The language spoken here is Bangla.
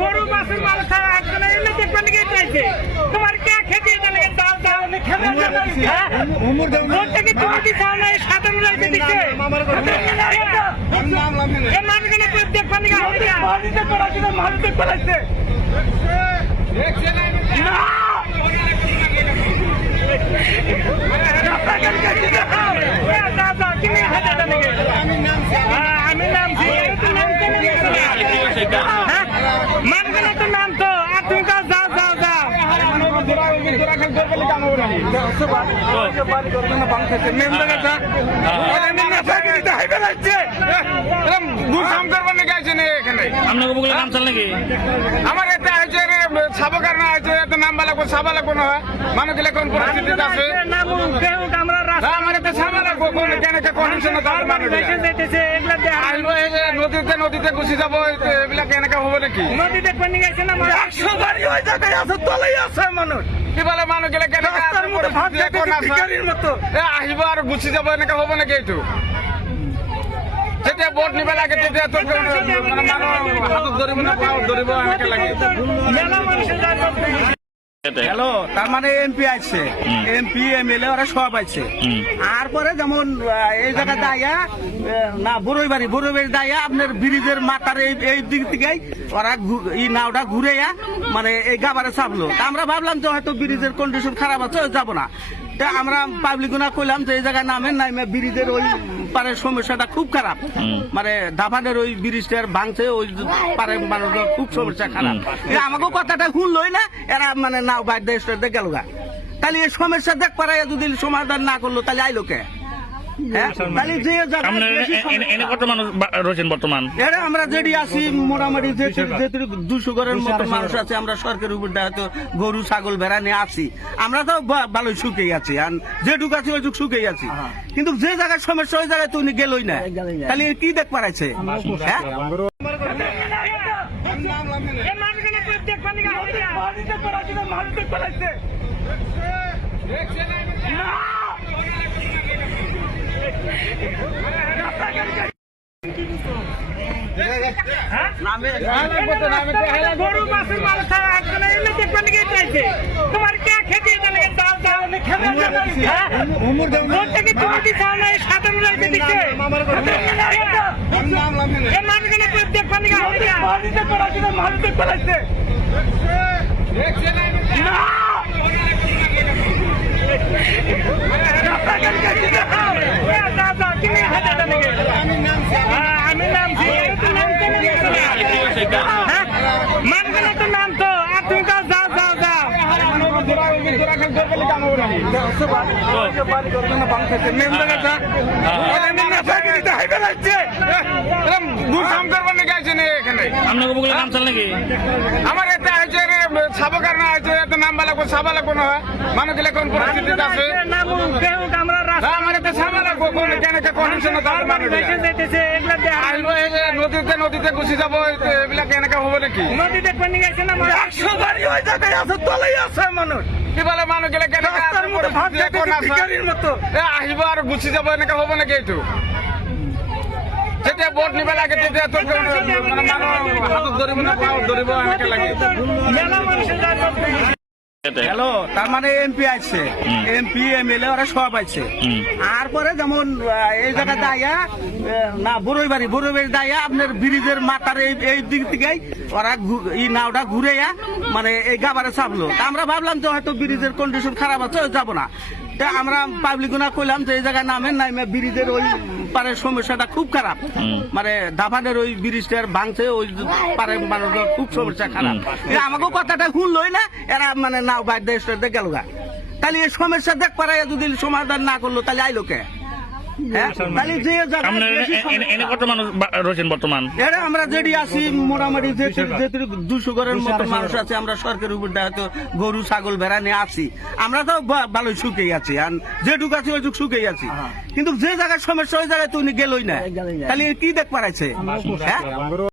গরু মাছের মাথা দেখবেন চাইছে তোমার কে খেতে সাধারণ আমি নাম মানগেলে তো নাম তো আর তুমি কাজ যাও যাও যাও আমার এটা হয়েছে সাবকার না হয়েছে এত নাম্বার লাগবো সাবা লাগবো না মানুষ গেলে কোন পরিস্থিতিতে আছে আমার এটা সাবা লাগবো কেন কন্ডিশন নদীতে নদীতে ঘুষি যাবো এগুলা কেনাকা হবে নাকি নদী দেখবেন আছে মানুষ কি বলে মানুষ গেলে আসবো আর গুছি যাবো এনেকা হবে নাকি এইটু যেতিয়া ভোট নিবে লাগে তেতিয়া হাতত ধরিব না পাওয়ার ধরিব এনেকে লাগে হ্যালো তার মানে এমপি আসছে এমপি এমএলএ ওরা সব আছে আর পরে যেমন এই জায়গা দাইয়া না বড়ইবাড়ি দাইয়া আপনার ব্রিজের মাথার এই দিক থেকে ওরা এই নাওটা ঘুরে মানে এই গাবারে চাপলো আমরা ভাবলাম যে হয়তো ব্রিজের কন্ডিশন খারাপ আছে যাবো না আমরা পাবলিক না কইলাম যে এই জায়গায় নামেন নামে ব্রিজের ওই পারের সমস্যাটা খুব খারাপ মানে দাফানের ওই ব্রিজটার ভাঙছে ওই পারের মানুষের খুব সমস্যা খারাপ আমাকে কথাটা শুনলই না এরা মানে নাও বাইর দেশে গেল গা তাহলে এই সমস্যা দেখ পারে যদি সমাধান না করলো তাহলে আইলো কে আমরা যেটি আছি মোটামুটি 200 ঘরের মতো মানুষ আছে আমরা সরকারের উপর হয়তো গরু ছাগল ভেড়া নিয়ে আছি আমরা তো ভালোই সুখেই আছি আর যেটুকু আছি ওইটুকু সুখেই আছি কিন্তু যে জায়গায় সমস্যা ওই জায়গায় তুমি গেলই না তাহলে কি দেখ পারাইছে গরু মাছের মাথা দেখবেন চাইছে তোমার কে খেতে সাধারণ আমি নাম মানগেলে তো নাম তো আর তুমি কাজ যাও যাও যাও আমার এটা হয়েছে সাবকার না হয়েছে এত নাম্বার লাগবো সাবা লাগবো না মানুষ গেলে কোন পরিস্থিতিতে আছে আমার এটা সাবা লাগবো কেন কন্ডিশন নদীতে নদীতে ঘুষি যাবো এগুলা কেনাকা হবে নাকি নদী দেখবেন আছে মানুষ কি বলে মানুষ গেলে আসবো আর গুছি যাবো এনেকা হবে নাকি এইটু যেতিয়া ভোট নিবে লাগে তেতিয়া হাতত ধরিব না পাওয়ার ধরিব এনেকে লাগে হ্যালো তার মানে এমপি আসছে এমপি এমএলএ ওরা সব আছে আর পরে যেমন এই জায়গা দাইয়া না বড়ইবাড়ি দাইয়া আপনার ব্রিজের মাথার এই দিক থেকে ওরা এই নাওটা ঘুরে মানে এই গাবারে চাপলো আমরা ভাবলাম যে হয়তো ব্রিজের কন্ডিশন খারাপ আছে যাবো না আমরা পাবলিক না কইলাম যে এই জায়গায় নামেন নামে ব্রিজের ওই পারের সমস্যাটা খুব খারাপ মানে দাফানের ওই ব্রিজটার ভাঙছে ওই পারের মানুষের খুব সমস্যা খারাপ আমাকে কথাটা শুনলই না এরা মানে নাও বাইর দেশে গেল গা তাহলে এই সমস্যা দেখ পারে যদি সমাধান না করলো তাহলে আইলো কে আমরা যেটি আছি মোটামুটি 200 ঘরের মতো মানুষ আছে আমরা সরকারের উপর হয়তো গরু ছাগল ভেড়া নিয়ে আছি আমরা তো ভালোই সুখেই আছি আর যেটুকু আছি ওইটুকু সুখেই আছি কিন্তু যে জায়গায় সমস্যা ওই জায়গায় তুমি গেলই না তাহলে কি দেখ পারাইছে